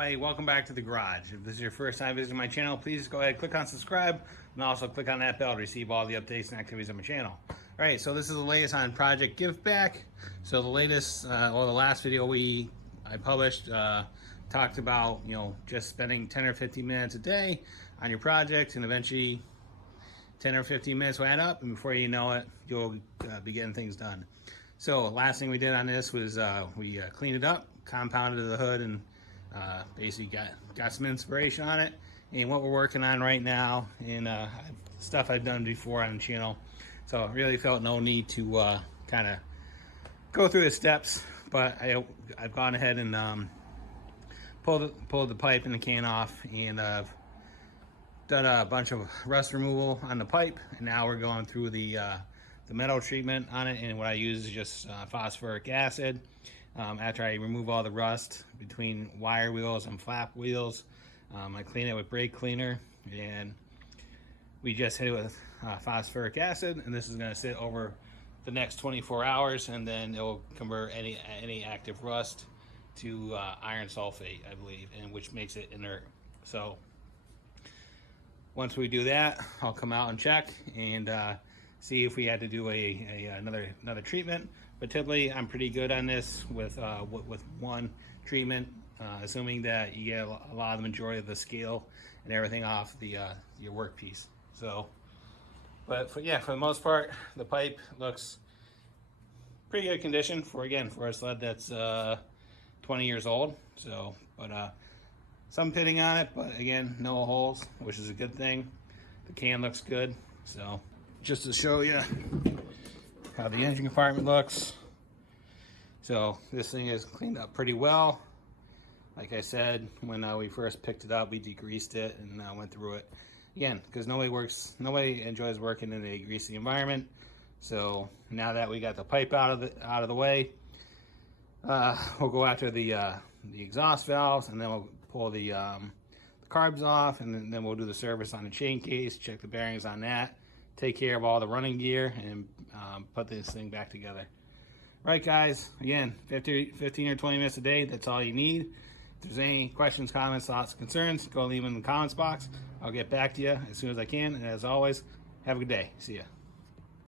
everybody, welcome back to the garage. If this is your first time visiting my channel, please go ahead, click on subscribe, and also click on that bell to receive all the updates and activities on my channel. All right, so this is the latest on Project Give Back. So the latest, or the last video I published talked about, just spending 10 or 15 minutes a day on your project, and eventually 10 or 15 minutes will add up, and before you know it, you'll be getting things done. So last thing we did on this was we cleaned it up, compounded the hood, and basically got some inspiration on it. And what we're working on right now, and stuff I've done before on the channel, so I really felt no need to kind of go through the steps. But I've gone ahead and pulled the pipe and the can off, and I've done a bunch of rust removal on the pipe, and now we're going through the metal treatment on it. And what I use is just phosphoric acid. After I remove all the rust between wire wheels and flap wheels, I clean it with brake cleaner, and we just hit it with phosphoric acid, and this is going to sit over the next 24 hours, and then it will convert any active rust to iron sulfate, I believe, and which makes it inert. So once we do that, I'll come out and check and see if we had to do another treatment. But typically, I'm pretty good on this with one treatment, assuming that you get a lot of the majority of the scale and everything off your workpiece. So, but for the most part, the pipe looks pretty good condition for a sled that's 20 years old. So, but some pitting on it, but again, no holes, which is a good thing. The can looks good. So, just to show you how the engine compartment looks. So this thing is cleaned up pretty well. Like I said, when we first picked it up, we degreased it and went through it again, because nobody enjoys working in a greasy environment. So now that we got the pipe out of the way, we'll go after the exhaust valves, and then we'll pull the carbs off, and then we'll do the service on the chain case, check the bearings on that, take care of all the running gear, and put this thing back together. Right, guys, again, 15 or 20 minutes a day, that's all you need. If there's any questions, comments, thoughts, concerns, go leave them in the comments box. I'll get back to you as soon as I can, and as always, have a good day. See ya.